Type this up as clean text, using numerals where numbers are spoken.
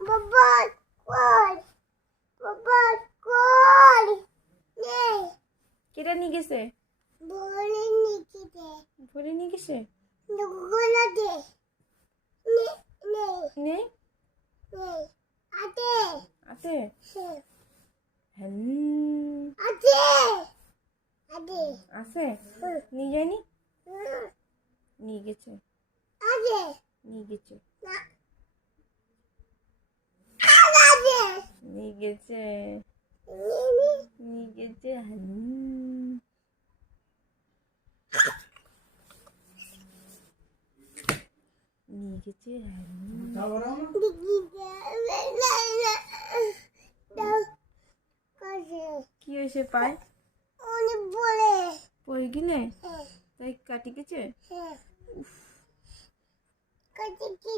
বাবা কই বাবা কই নে কেটা নিয়ে গেছে? বলে নিকি দে ভরে নিয়ে গেছে? গোলা দে নে নে নে নে আতে আছে হ্যাঁ আতে আতে আছে নিয়ে যায়নি? নিয়ে গেছে আতে নিয়ে গেছে না আতে নিয়ে গেছে নি নিয়ে গেছে হ্যাঁ নিয়ে গেছে হ্যাঁ দিদি দে না না দাও কাজে কি হয়েছে পায়? অনেক বলে পড়ে গেলে তাই কাটি গেছে? হ্যাঁ কাজে কি